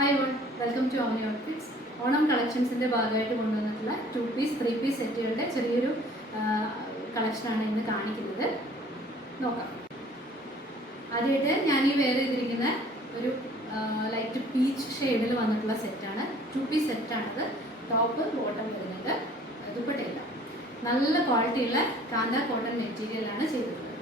Hi all, welcome to Omani outfits. Onam കളക്ഷൻസിൻ്റെ ഭാഗമായിട്ട് കൊണ്ടുവന്നിട്ടുള്ള 2 പീസ് 3 പീസ് സെറ്റുകളുടെ ചെറിയൊരു കളക്ഷനാണ് ഇന്ന് കാണിക്കുന്നത്. നോക്കാം. ആദ്യമായിട്ട് ഞാൻ ഈ വെയർ ചെയ്തിരിക്കുന്ന ഒരു ലൈറ്റ് പീച്ച് ഷെയ്ഡിൽ വന്നിട്ടുള്ള സെറ്റാണ്. 2 പീസ് സെറ്റാണത്. ടോപ്പ് ബോട്ടം വരുന്നുണ്ട്, ദുപ്പട്ടയില്ല. നല്ല ക്വാളിറ്റിയുള്ള കാന്ത കോട്ടൺ മെറ്റീരിയലാണ് ചെയ്തിട്ടുള്ളത്.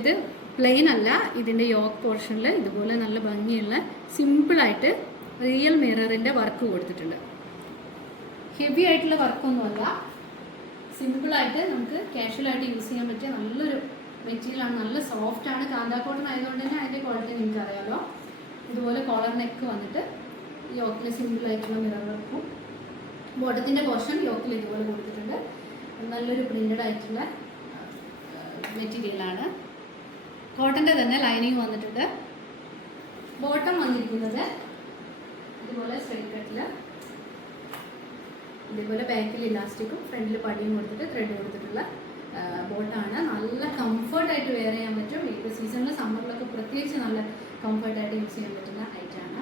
ഇത് പ്ലെയിൻ അല്ല, ഇതിൻ്റെ യോക്ക് പോർഷനിൽ ഇതുപോലെ നല്ല ഭംഗിയുള്ള സിമ്പിളായിട്ട് റിയൽ മിററിൻ്റെ വർക്ക് കൊടുത്തിട്ടുണ്ട്. ഹെവി ആയിട്ടുള്ള വർക്കൊന്നുമല്ല, സിമ്പിളായിട്ട് നമുക്ക് കാഷ്വലായിട്ട് യൂസ് ചെയ്യാൻ പറ്റിയ നല്ലൊരു മെറ്റീരിയലാണ്. നല്ല സോഫ്റ്റാണ്. കാന്ത കോട്ടൺ ആയതുകൊണ്ട് തന്നെ അതിൻ്റെ ക്വാളിറ്റി നിങ്ങൾക്ക് അറിയാമല്ലോ. ഇതുപോലെ കോളർ നെക്ക് വന്നിട്ട് യോക്കിൽ സിമ്പിളായിട്ടുള്ള മിറർ വർക്കും, ബോട്ടത്തിൻ്റെ പോർഷൻ യോക്കിൽ ഇതുപോലെ കൊടുത്തിട്ടുണ്ട്. നല്ലൊരു പ്രിൻ്റഡ് ആയിട്ടുള്ള മെറ്റീരിയലാണ്. കോട്ടൻ്റെ തന്നെ ലൈനിങ് വന്നിട്ടുണ്ട്. ബോട്ടം വന്നിരിക്കുന്നത് ഇതുപോലെ സ്ട്രെയിറ്റ് കട്ടിൽ, ഇതേപോലെ ബാക്കിൽ ഇലാസ്റ്റിക്കും ഫ്രണ്ടിൽ പടിയും കൊടുത്തിട്ട് ത്രെഡ് കൊടുത്തിട്ടുള്ള ബോട്ടാണ്. നല്ല കംഫർട്ടായിട്ട് വെയർ ചെയ്യാൻ പറ്റും. ഏത് സീസണിൽ സമ്മറിലൊക്കെ പ്രത്യേകിച്ച് നല്ല കംഫർട്ടായിട്ട് യൂസ് ചെയ്യാൻ പറ്റുന്ന ഐറ്റമാണ്.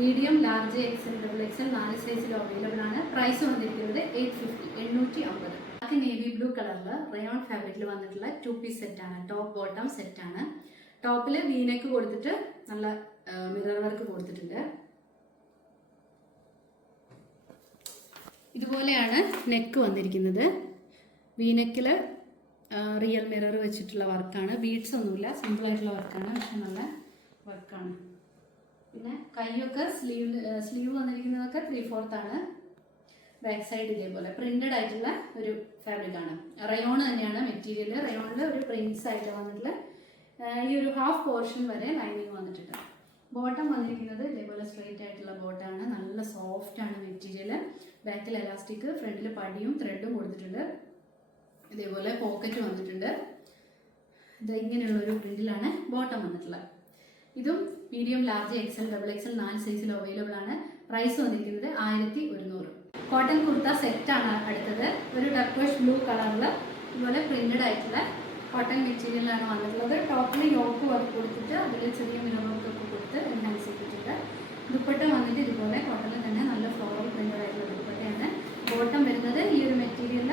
Medium, large, XL, double XL 4 സൈസിൽ അവൈലബിൾ ആണ്. പ്രൈസ് വന്നിരിക്കുന്നത് 850. നേവി ബ്ലൂ കളറിൽ റയോൺ ഫാബ്രിക്കിൽ വന്നിട്ടുള്ള 2 പീസ് സെറ്റാണ്. ടോപ്പ് ബോട്ടം സെറ്റാണ്. ടോപ്പിൽ വീനെക്ക് കൊടുത്തിട്ട് നല്ല മിറർ വർക്ക് കൊടുത്തിട്ടുണ്ട്. ഇതുപോലെയാണ് നെക്ക് വന്നിരിക്കുന്നത്. വീനെക്കിൽ റിയൽ മിറർ വെച്ചിട്ടുള്ള വർക്കാണ്. ബീഡ്സ് ഒന്നുമില്ല, സിമ്പിളായിട്ടുള്ള വർക്കാണ്, പക്ഷെ നല്ല വർക്കാണ്. പിന്നെ കൈയൊക്കെ സ്ലീവ് വന്നിരിക്കുന്നതൊക്കെ 3/4 ആണ്. ബാക്ക് സൈഡ് ഇതേപോലെ പ്രിന്റഡ് ആയിട്ടുള്ള ഒരു ഫാബ്രിക് ആണ്. റയോൺ തന്നെയാണ് മെറ്റീരിയൽ. റയോണിൽ ഒരു പ്രിന്റ്സ് ആയിട്ട് വന്നിട്ടുള്ള ഈ ഒരു ഹാഫ് പോർഷൻ വരെ ലൈനിങ് വന്നിട്ടുണ്ട്. ബോട്ടം വന്നിരിക്കുന്നത് ഇതേപോലെ സ്ട്രെയിറ്റ് ആയിട്ടുള്ള ബോട്ടാണ്. നല്ല സോഫ്റ്റ് ആണ് മെറ്റീരിയൽ. ബാക്കിൽ എലാസ്റ്റിക്, ഫ്രണ്ടിൽ പടിയും ത്രെഡും കൊടുത്തിട്ടുണ്ട്. ഇതേപോലെ പോക്കറ്റ് വന്നിട്ടുണ്ട്. ഇത് ഇങ്ങനെയുള്ളൊരു പ്രിന്റിലാണ് ബോട്ടം വന്നിട്ടുള്ളത്. ഇതും medium, large, XL, double XL 4 സൈസിൽ അവൈലബിൾ ആണ്. പ്രൈസ് വന്നിരിക്കുന്നത് 1100. കോട്ടൺ കുർത്ത സെറ്റാണ് അടുത്തത്. ഒരു ടർക്കോഷ് ബ്ലൂ കളറിൽ ഇതുപോലെ പ്രിന്റഡ് ആയിട്ടുള്ള കോട്ടൺ മെറ്റീരിയലാണ് വന്നിട്ടുള്ളത്. ടോപ്പിൽ യോക്ക് വർക്ക് കൊടുത്തിട്ട് അതിൽ ചെറിയ മിറർ വർക്കൊക്കെ കൊടുത്ത് എൻഹാൻസ് ചെയ്തിട്ടുണ്ട്. ദുപ്പട്ട വന്നിട്ട് ഇതുപോലെ കോട്ടണിൽ തന്നെ നല്ല ഫ്ലോറൽ പ്രിന്റഡ് ആയിട്ടുള്ള ദുപ്പട്ടയാണ്. ബോട്ടം വരുന്നത് ഈ ഒരു മെറ്റീരിയൽ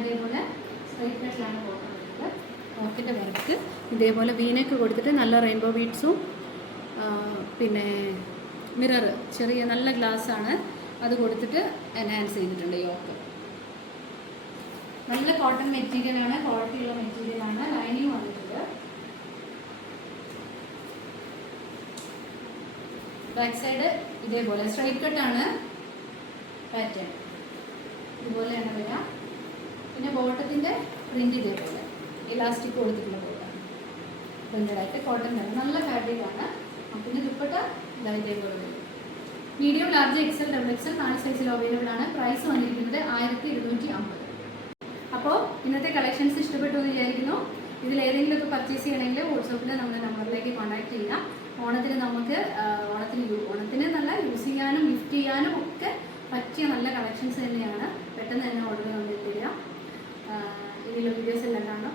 ഇതേപോലെ സ്ട്രൈറ്റ് കട്ടിലാണ് ബോട്ടം വരുന്നത്. പോക്കറ്റ് വർക്ക് ഇതേപോലെ വീനൊക്കെ കൊടുത്തിട്ട് നല്ല റെയിൻബോ ബീഡ്സും പിന്നെ മിറർ ചെറിയ നല്ല ഗ്ലാസ് ആണ്, അത് കൊടുത്തിട്ട് എൻഹാൻസ് ചെയ്തിട്ടുണ്ട് യോക്ക്. നല്ല കോട്ടൺ മെറ്റീരിയലാണ്, ക്വാളിറ്റിയുള്ള മെറ്റീരിയലാണ്. ലൈനിങ് വന്നിട്ടുണ്ട്. ബാക്ക് സൈഡ് ഇതേപോലെ സ്ട്രൈറ്റ് കട്ടാണ് പാറ്റേൺ, ഇതുപോലെയാണ് വരിക. പിന്നെ ബോട്ടത്തിൻ്റെ പ്രിന്റ് ഇതേപോലെ ഇലാസ്റ്റിക് കൊടുത്തിട്ടുള്ള ബോട്ടാണ്. പ്രിന്റഡായിട്ട് കോട്ടൺ തന്നെ നല്ല ഫാബ്രിക്കാണ്. പിന്നെ ദുപ്പട്ട ഇതേപോലെ വരും. Medium, large, XL, double XL 4 സൈസിൽ അവൈലബിൾ ആണ്. പ്രൈസ് വന്നിരിക്കുന്നത് 1250. അപ്പോൾ ഇന്നത്തെ കളക്ഷൻസ് ഇഷ്ടപ്പെട്ടു എന്ന് വിചാരിക്കുന്നു. ഇതിലേതെങ്കിലുമൊക്കെ പർച്ചേസ് ചെയ്യണമെങ്കിൽ വാട്സാപ്പിൽ നമ്മുടെ നമ്പറിലേക്ക് കോൺടാക്ട് ചെയ്യാം. ഓണത്തിന് നമുക്ക് ഓണത്തിന് നല്ല യൂസ് ചെയ്യാനും ഗിഫ്റ്റ് ചെയ്യാനും ഒക്കെ പറ്റിയ നല്ല കളക്ഷൻസ് തന്നെയാണ്. പെട്ടെന്ന് തന്നെ ഓർഡർ തന്നിട്ടില്ല. ഇതിലുള്ള വീഡിയോസ് എല്ലാം കാണാം.